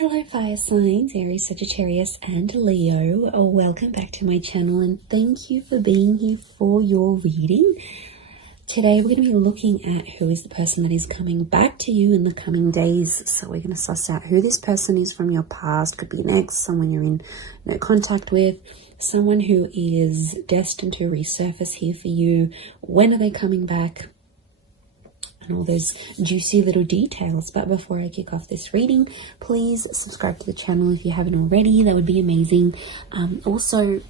Hello fire signs, Aries, Sagittarius and Leo. Welcome back to my channel and thank you for being here for your reading. Today we're going to be looking at who is the person that is coming back to you in the coming days. So we're going to suss out who this person is from your past. Could be an ex, someone you're in no contact with, someone who is destined to resurface here for you. When are they coming back? And all those juicy little details. But before I kick off this reading, please subscribe to the channel if you haven't already. That would be amazing. Also,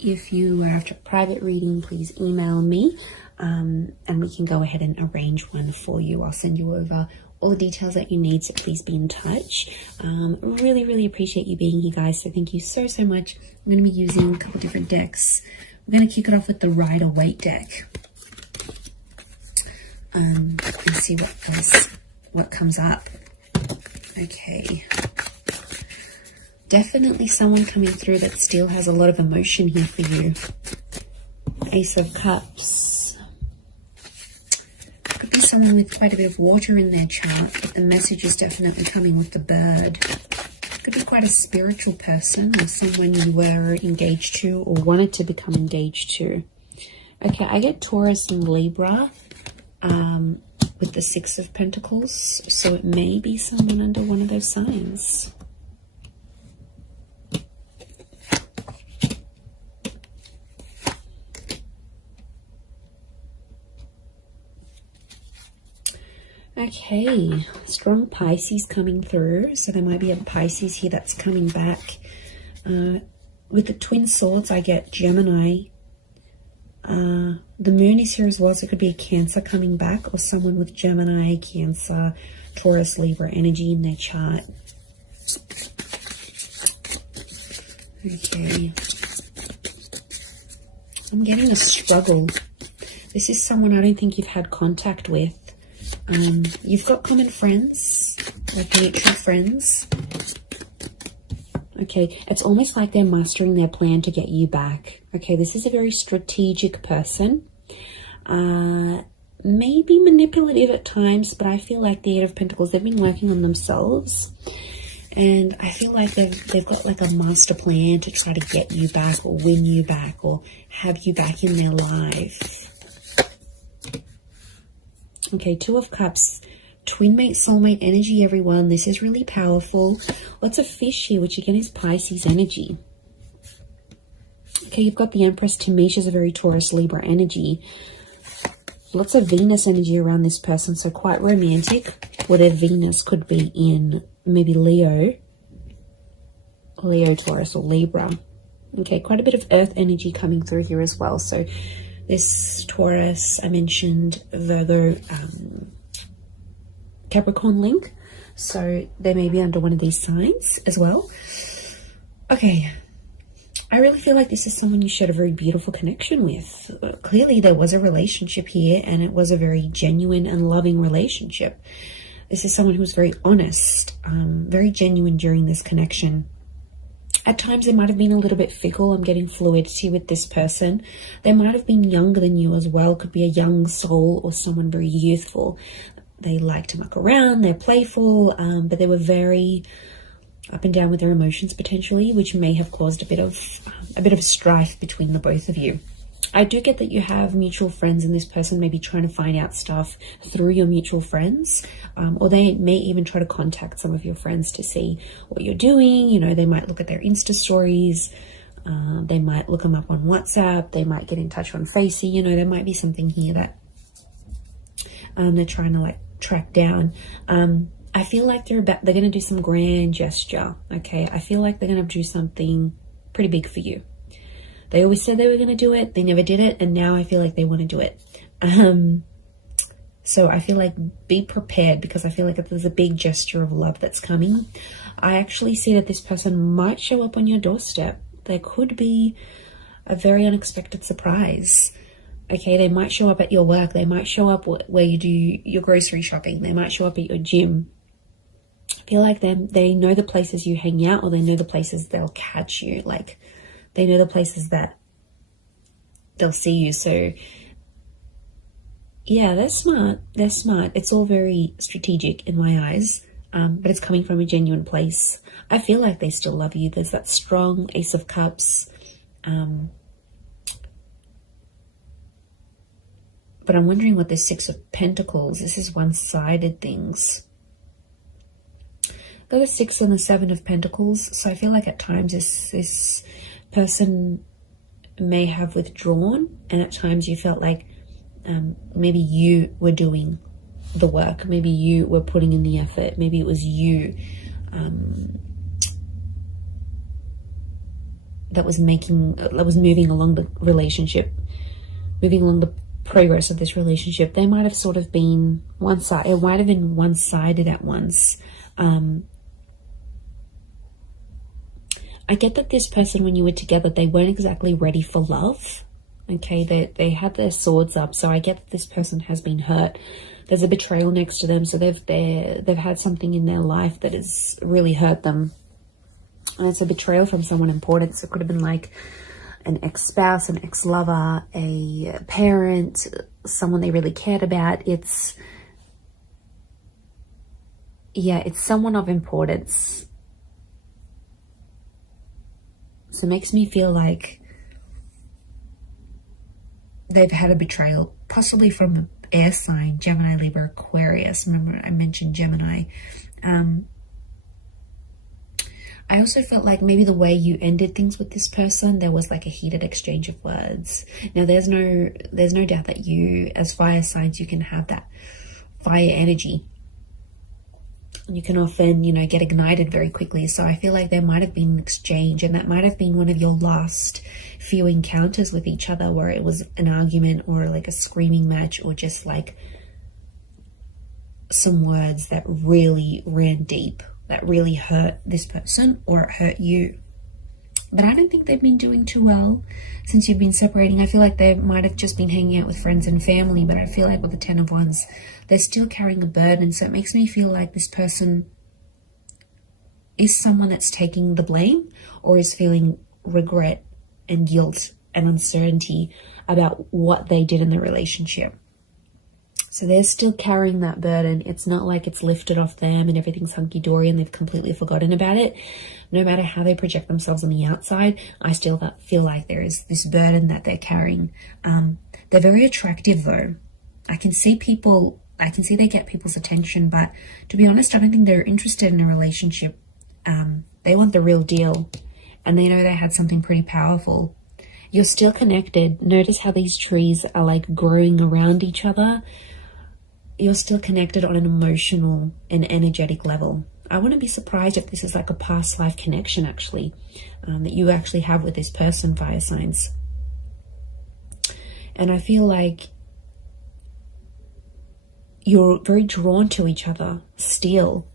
if you are after a private reading, please email me and we can go ahead and arrange one for you. I'll send you over all the details that you need, so please be in touch. Really appreciate you being here, guys, so thank you so much. I'm going to be using a couple different decks. We're going to kick it off with the Rider-Waite deck. And see what comes up. Okay. Definitely someone coming through that still has a lot of emotion here for you. Ace of Cups. Could be someone with quite a bit of water in their chart, but the message is definitely coming with the bird. Could be quite a spiritual person or someone you were engaged to or wanted to become engaged to. Okay, I get Taurus and Libra. With the Six of Pentacles, so it may be someone under one of those signs. Okay, strong Pisces coming through, so there might be a Pisces here that's coming back. With the Twin Swords, I get Gemini. The moon is here as well, so it could be a Cancer coming back or someone with Gemini, Cancer, Taurus, Libra energy in their chart. Okay. I'm getting a struggle. This is someone I don't think you've had contact with. You've got common friends, like mutual friends. Okay, it's almost like they're mastering their plan to get you back. Okay, this is a very strategic person. Maybe manipulative at times, but I feel like the Eight of Pentacles, they've been working on themselves. And I feel like they've got like a master plan to try to get you back or win you back or have you back in their life. Okay, Two of Cups. Twin mate, soulmate energy, everyone. This is really powerful. Lots of fish here, which again is Pisces energy. Okay, you've got the Empress. Tamisha is a very Taurus, Libra energy. Lots of Venus energy around this person, so quite romantic. Or their Venus could be in maybe Leo, Taurus, or Libra. Okay, quite a bit of Earth energy coming through here as well. So this Taurus, I mentioned Virgo, Capricorn link, so they may be under one of these signs as well. Okay, I really feel like this is someone you shared a very beautiful connection with. Clearly there was a relationship here and it was a very genuine and loving relationship. This is someone who was very honest, very genuine during this connection. At times they might have been a little bit fickle. I'm getting fluidity with this person. They might have been younger than you as well. Could be a young soul or someone very youthful. They like to muck around, they're playful, but they were very up and down with their emotions potentially, which may have caused a bit of strife between the both of you. I do get that you have mutual friends and this person may be trying to find out stuff through your mutual friends, or they may even try to contact some of your friends to see what you're doing. You know, they might look at their Insta stories, they might look them up on WhatsApp, they might get in touch on Facey. You know, there might be something here that they're trying to like track down. I feel like they're going to do some grand gesture. Okay, I feel like they're going to do something pretty big for you. They always said they were going to do it, they never did it, and now I feel like they want to do it. So I feel like be prepared, because I feel like if there's a big gesture of love that's coming, I actually see that this person might show up on your doorstep. There could be a very unexpected surprise. Okay, they might show up at your work. They might show up where you do your grocery shopping. They might show up at your gym. I feel like they know the places you hang out, or they know the places they'll catch you. Like, they know the places that they'll see you. So, yeah, they're smart. They're smart. It's all very strategic in my eyes. but it's coming from a genuine place. I feel like they still love you. There's that strong Ace of Cups. But I'm wondering what this Six of Pentacles, this is one-sided things. Got the Six and the Seven of Pentacles. So I feel like at times this person may have withdrawn, and at times you felt like maybe you were doing the work. Maybe you were putting in the effort. Maybe it was you that was moving along the relationship, moving along the progress of this relationship. They might have sort of been one-sided. It might have been one-sided at once. I get that this person, when you were together, they weren't exactly ready for love. Okay, they had their swords up, so I get that this person has been hurt. There's a betrayal next to them, so they've had something in their life that has really hurt them, and it's a betrayal from someone important. So it could have been like an ex-spouse, an ex-lover, a parent, someone they really cared about. It's someone of importance. So it makes me feel like they've had a betrayal, possibly from an air sign, Gemini, Libra, Aquarius. Remember I mentioned Gemini. I also felt like maybe the way you ended things with this person, there was like a heated exchange of words. Now there's no doubt that you, as fire signs, you can have that fire energy. You can often, get ignited very quickly. So I feel like there might have been an exchange, and that might have been one of your last few encounters with each other, where it was an argument or like a screaming match, or just like some words that really ran deep, that really hurt this person, or it hurt you. But I don't think they've been doing too well since you've been separating. I feel like they might have just been hanging out with friends and family, but I feel like with the Ten of Wands, they're still carrying a burden. So it makes me feel like this person is someone that's taking the blame, or is feeling regret and guilt and uncertainty about what they did in the relationship. So they're still carrying that burden. It's not like it's lifted off them and everything's hunky-dory and they've completely forgotten about it. No matter how they project themselves on the outside, I still feel like there is this burden that they're carrying. They're very attractive though. I can see they get people's attention, but to be honest, I don't think they're interested in a relationship. They want the real deal, and they know they had something pretty powerful. You're still connected. Notice how these trees are like growing around each other. You're still connected on an emotional and energetic level. I wouldn't be surprised if this is like a past life connection actually, that you actually have with this person, fire signs. And I feel like you're very drawn to each other still,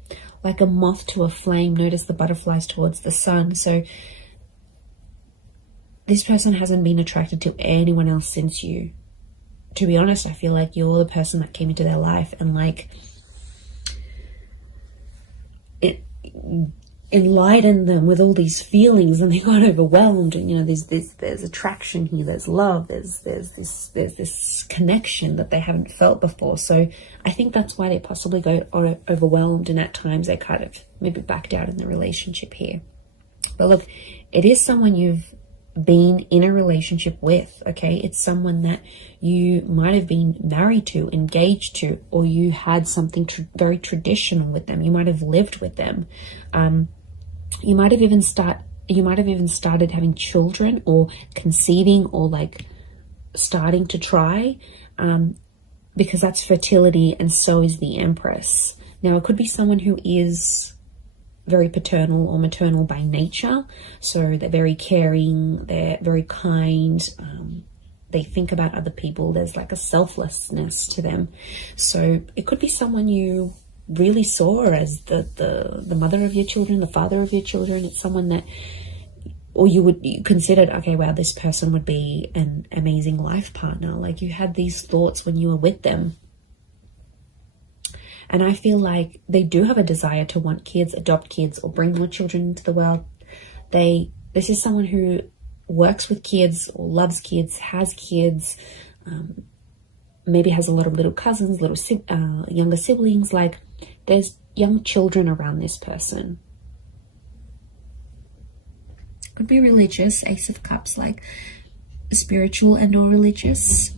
like a moth to a flame. Notice the butterflies towards the sun. So this person hasn't been attracted to anyone else since you. To be honest, I feel like you're the person that came into their life and like it enlightened them with all these feelings, and they got overwhelmed. And there's attraction here, there's love, there's this connection that they haven't felt before. So I think that's why they possibly got overwhelmed, and at times they kind of maybe backed out in the relationship here. But look, it is someone you've been in a relationship with, okay? It's someone that you might have been married to, engaged to, or you had something very traditional with them. You might have lived with them. You might have even started having children, or conceiving, or like starting to try, because that's fertility, and so is the Empress. Now it could be someone who is very paternal or maternal by nature. So they're very caring, they're very kind, they think about other people. There's like a selflessness to them. So it could be someone you really saw as the mother of your children, the father of your children. It's someone that, or you considered, okay, wow, this person would be an amazing life partner. Like you had these thoughts when you were with them. And I feel like they do have a desire to want kids, adopt kids, or bring more children into the world. This is someone who works with kids, or loves kids, has kids, maybe has a lot of little cousins, younger siblings. Like there's young children around this person. Could be religious, Ace of Cups, like spiritual and or religious.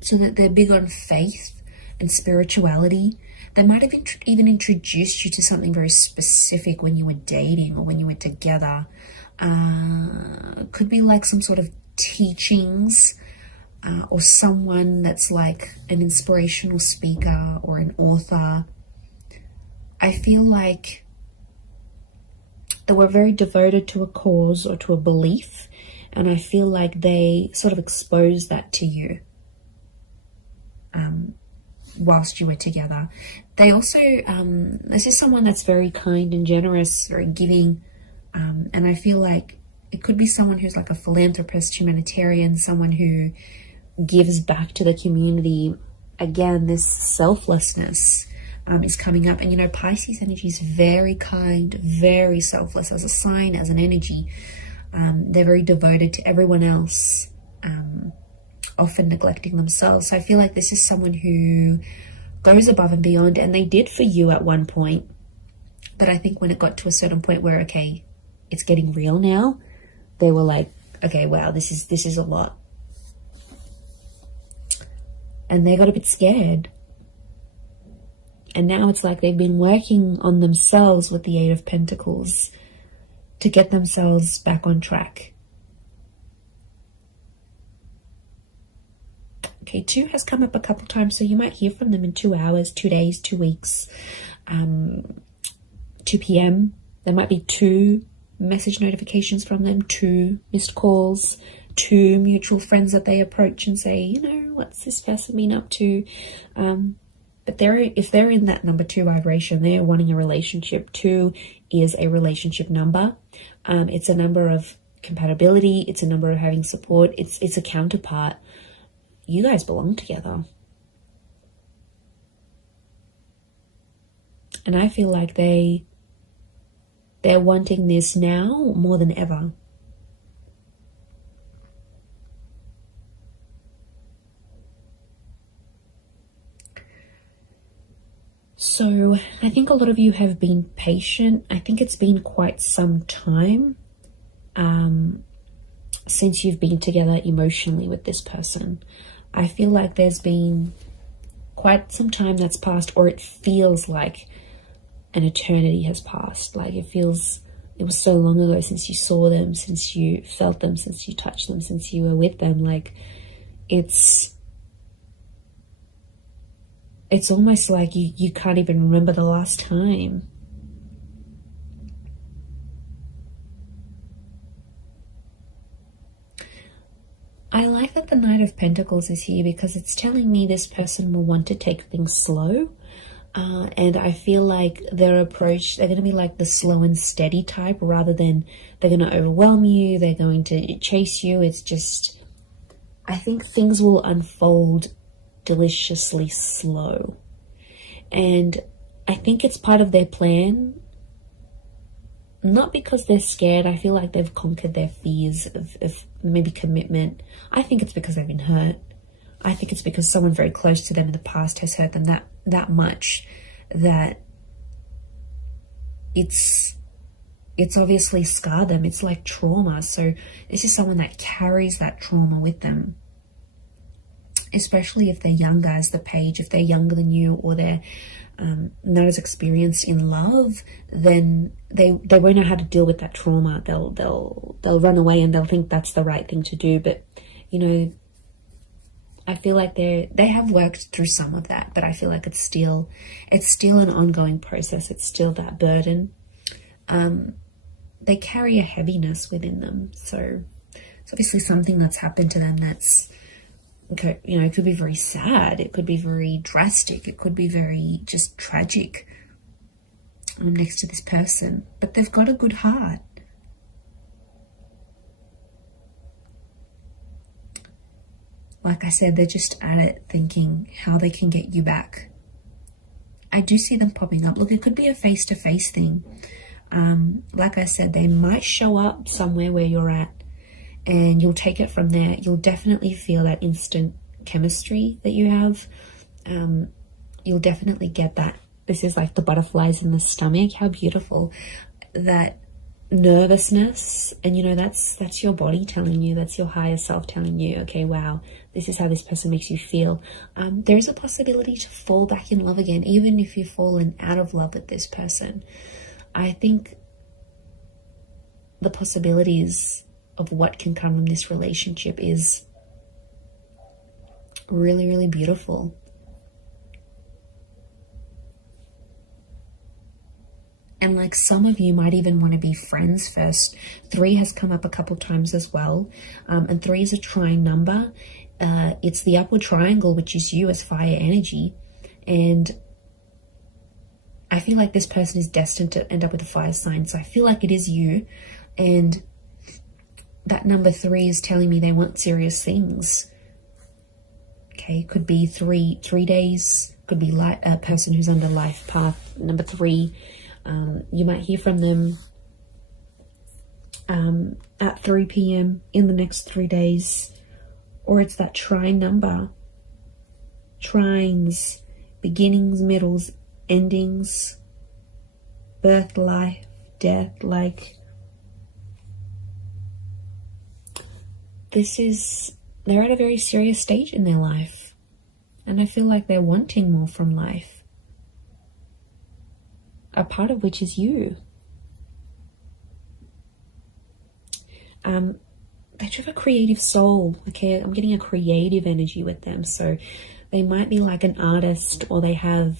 So that they're big on faith and spirituality. They might have even introduced you to something very specific when you were dating or when you were together. Could be like some sort of teachings, or someone that's like an inspirational speaker or an author. I feel like they were very devoted to a cause or to a belief, and I feel like they sort of exposed that to you whilst you were together. They also, this is someone that's very kind and generous, very giving, and I feel like it could be someone who's like a philanthropist, humanitarian, someone who gives back to the community. Again, this selflessness is coming up. And, you know, Pisces energy is very kind, very selfless as a sign, as an energy. They're very devoted to everyone else, often neglecting themselves. So I feel like this is someone who goes above and beyond, and they did for you at one point. But I think when it got to a certain point where, okay, it's getting real now, they were like, okay, wow, this is a lot. And they got a bit scared. And now it's like they've been working on themselves with the Eight of Pentacles to get themselves back on track. Okay, 2 has come up a couple times, so you might hear from them in 2 hours, 2 days, 2 weeks, 2 p.m. There might be 2 message notifications from them, 2 missed calls, 2 mutual friends that they approach and say, you know, what's this person been up to? But if they're in that number 2 vibration, they're wanting a relationship. 2 is a relationship number. It's a number of compatibility. It's a number of having support. It's a counterpart. You guys belong together. And I feel like they're wanting this now more than ever. So I think a lot of you have been patient. I think it's been quite some time since you've been together emotionally with this person. I feel like there's been quite some time that's passed, or it feels like an eternity has passed. Like it was so long ago since you saw them, since you felt them, since you touched them, since you were with them. Like it's almost like you can't even remember the last time. I like that the Knight of Pentacles is here because it's telling me this person will want to take things slow. And I feel like their approach, they're going to be like the slow and steady type rather than they're going to overwhelm you. They're going to chase you. It's just, I think things will unfold deliciously slow. And I think it's part of their plan. Not because they're scared. I feel like they've conquered their fears of maybe commitment. I think it's because they've been hurt. I think it's because someone very close to them in the past has hurt them that much that it's obviously scarred them. It's like trauma. So this is someone that carries that trauma with them. Especially if they're younger as the Page, if they're younger than you, or they're not as experienced in love, then they won't know how to deal with that trauma. They'll run away and they'll think that's the right thing to do. But you know, I feel like they have worked through some of that, but I feel like it's still an ongoing process. It's still that burden. They carry a heaviness within them, so it's obviously something that's happened to them that's, okay, you know, it could be very sad, it could be very drastic, it could be very just tragic next to this person, but they've got a good heart. Like I said, they're just at it thinking how they can get you back. I do see them popping up. Look, it could be a face-to-face thing. Like I said, they might show up somewhere where you're at, and you'll take it from there. You'll definitely feel that instant chemistry that you have. you'll definitely get that. This is like the butterflies in the stomach. How beautiful. That nervousness, and you know, that's your body telling you, that's your higher self telling you, okay, wow, this is how this person makes you feel. There's a possibility to fall back in love again, even if you've fallen out of love with this person. I think the possibilities of what can come from this relationship is really, really beautiful. And like some of you might even want to be friends first. 3 has come up a couple times as well. And 3 is a trine number. It's the upward triangle, which is you as fire energy. And I feel like this person is destined to end up with a fire sign. So I feel like it is you. And that number 3 is telling me they want serious things. Okay, could be three days. Could be like a person who's under life path number 3. You might hear from them at 3 p.m. in the next 3 days. Or it's that trine number. Trines, beginnings, middles, endings, birth, life, death. Like, they're at a very serious stage in their life. And I feel like they're wanting more from life. A part of which is you. They do have a creative soul. Okay, I'm getting a creative energy with them. So they might be like an artist, or they have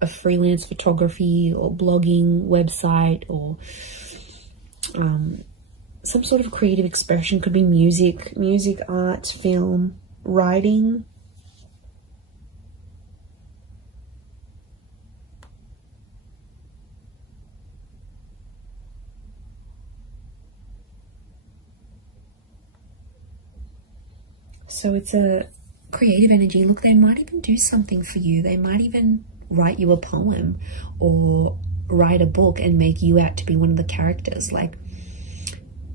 a freelance photography or blogging website, or some sort of creative expression. Could be music, art, film, writing. So it's a creative energy. Look, they might even do something for you. They might even write you a poem or write a book and make you out to be one of the characters, like,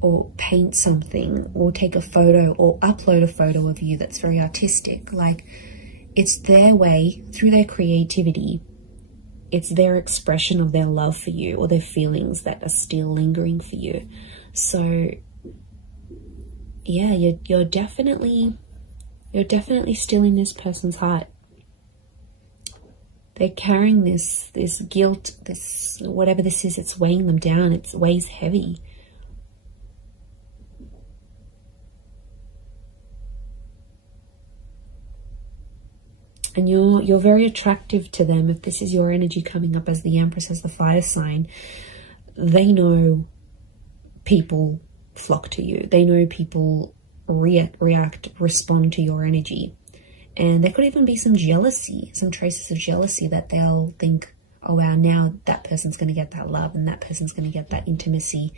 or paint something, or take a photo, or upload a photo of you that's very artistic. Like, it's their way, through their creativity, it's their expression of their love for you, or their feelings that are still lingering for you. So yeah, you're definitely still in this person's heart. They're carrying this guilt, this whatever this is, it's weighing them down. It weighs heavy. And you're very attractive to them. If this is your energy coming up as the Empress, as the fire sign, they know people flock to you. They know people react, respond to your energy. And there could even be some jealousy, some traces of jealousy, that they'll think, oh wow, now that person's going to get that love, and that person's going to get that intimacy,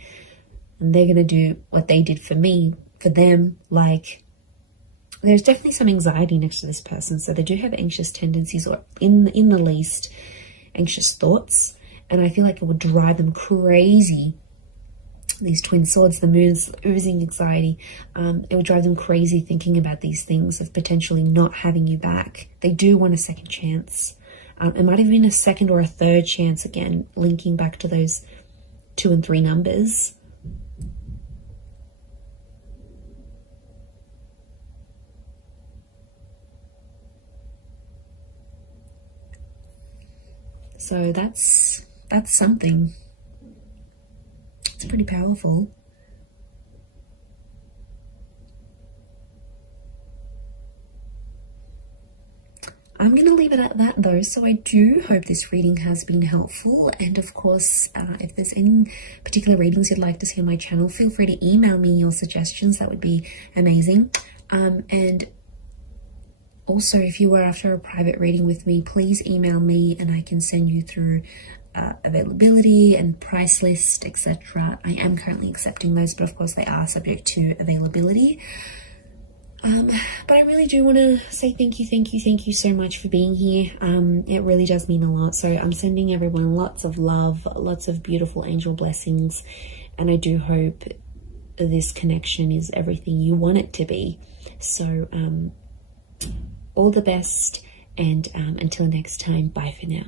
and they're going to do what they did for me, for them. Like, there's definitely some anxiety next to this person. So they do have anxious tendencies, or in the least anxious thoughts. And I feel like it would drive them crazy. These twin swords, the moon's oozing anxiety. It would drive them crazy thinking about these things of potentially not having you back. They do want a second chance. It might have been a second or a third chance, again, linking back to those 2 and 3 numbers. So that's something. It's pretty powerful. I'm going to leave it at that though. So I do hope this reading has been helpful. And of course, if there's any particular readings you'd like to see on my channel, feel free to email me your suggestions. That would be amazing. And also, if you were after a private reading with me, please email me and I can send you through availability and price list, etc. I am currently accepting those, but of course they are subject to availability. But I really do want to say thank you so much for being here. It really does mean a lot. So I'm sending everyone lots of love, lots of beautiful angel blessings, and I do hope this connection is everything you want it to be. So all the best, And until next time, bye for now.